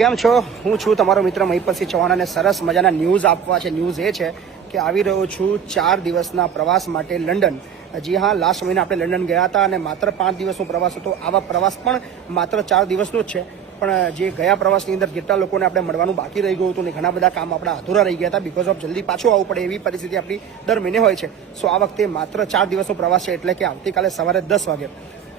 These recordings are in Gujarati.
કેમ છો? હું છું તમારો મિત્ર મહિપતસિંહ ચૌહાણ અને સરસ મજાના ન્યૂઝ આપવા છે. ન્યૂઝ એ છે કે આવી રહ્યો છું 4 દિવસના પ્રવાસ માટે લંડન. જી હા, લાસ્ટ મહિને આપણે લંડન ગયા હતા અને માત્ર 5 દિવસનો પ્રવાસ હતો. આવા પ્રવાસ પણ માત્ર 4 દિવસનો જ છે. પણ જે ગયા પ્રવાસની અંદર જેટલા લોકોને આપણે મળવાનું બાકી રહી ગયું હતું ને ઘણા બધા કામ આપણા અધૂરા રહી ગયા હતા બીકોઝ ઓફ જલ્દી પાછું આવવું પડે એવી પરિસ્થિતિ આપણી દર મહિને હોય છે. સો આ વખતે માત્ર 4 દિવસનો પ્રવાસ છે, એટલે કે આવતીકાલે સવારે 10 વાગે,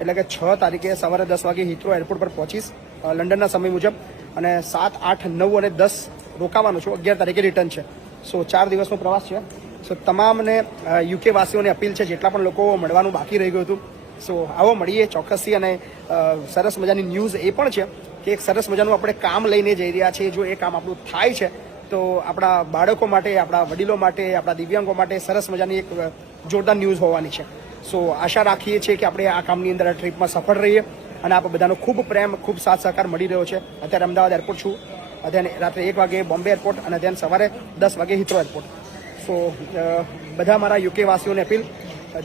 એટલે કે 6 તારીખે સવારે 10 વાગે હિથ્રો એરપોર્ટ પર પહોંચીશ લંડનના સમય મુજબ, અને 7, 8, 9 અને 10 રોકાવાનું છું. 11 તારીખે રિટર્ન છે. સો 4 દિવસનો પ્રવાસ છે. સો તમામને યુકે વાસીઓને અપીલ છે, જેટલા પણ લોકો મળવાનું બાકી રહી ગયું હતું, સો આવો મળીએ ચોક્કસથી. અને સરસ મજાની ન્યૂઝ એ પણ છે કે એક સરસ મજાનું આપણે કામ લઈને જઈ રહ્યા છીએ. જો એ કામ આપણું થાય છે તો આપણા બાળકો માટે, આપણા વડીલો માટે, આપણા દિવ્યાંગો માટે સરસ મજાની એક જોરદાર ન્યૂઝ હોવાની છે. સો આશા રાખીએ છીએ કે આપણે આ કામની અંદર આ ટ્રીપમાં સફળ રહીએ અને આપ બધાનો ખૂબ પ્રેમ, ખૂબ સાથ સહકાર મળી રહ્યો છે. અત્યારે અમદાવાદ એરપોર્ટ છું, અત્યારે રાત્રે 1 વાગે બોમ્બે એરપોર્ટ અને then સવારે 10 વાગે હિથ્રો એરપોર્ટ. સો બધા મારા યુકે વાસીઓને અપીલ,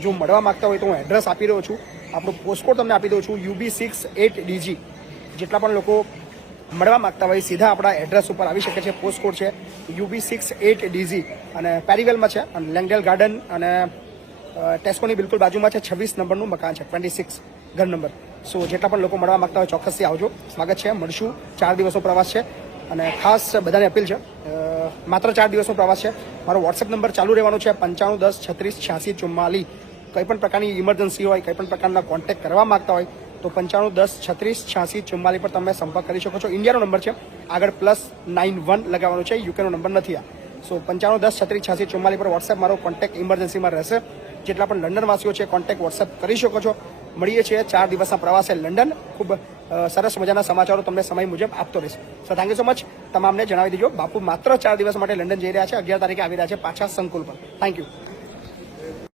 જો મળવા માગતા હોય તો હું એડ્રેસ આપી રહ્યો છું. આપણું પોસ્ટકોડ તમને આપી દઉં છું, UB68DG. જેટલા પણ લોકો મળવા માગતા હોય સીધા આપણા એડ્રેસ ઉપર આવી શકે છે. પોસ્ટકોડ છે UB68DG અને પેરીવેલમાં છે, અને લેંગડેલ ગાર્ડન અને ટેસ્કોની બિલકુલ બાજુમાં છે. 26 નંબરનું મકાન છે, 26 ઘર નંબર. સો જેટલા પણ લોકો મળવા માગતા હોય ચોક્કસથી આવજો. સ્વાગત છે, મળશું. 4 દિવસનો પ્રવાસ છે અને ખાસ બધાને અપીલ છે, માત્ર 4 દિવસનો પ્રવાસ છે. મારો વોટ્સએપ નંબર ચાલુ રહેવાનો છે 9510 36 86 44. કંઈ પણ પ્રકારની ઇમરજન્સી હોય, કંઈ પણ પ્રકારના કોન્ટેક્ટ કરવા માગતા હોય તો 9510 36 86 44 પર તમે સંપર્ક કરી શકો છો. ઇન્ડિયાનો નંબર છે, આગળ +91 લગાવવાનું છે, યુકેનો નંબર નથી આ. સો 9510 36 86 44 પર વોટ્સએપ મારો કોન્ટેક્ટ ઇમરજન્સીમાં રહેશે. જેટલા પણ લંડન વાસીઓ છે કોન્ટેક્ટ વોટ્સએપ કરી શકો છો. મળીએ છીએ 4 દિવસના પ્રવાસે લંડન. ખૂબ સરસ મજાના સમાચારો તમને સમય મુજબ આપતો રહીશ. So thank you so much. તમામને જણાવી દેજો, બાપુ માત્ર 4 દિવસ માટે લંડન જઈ રહ્યા છે. 11 તારીખે આવી રહ્યા છે પાછા સંકુલ પર. Thank you.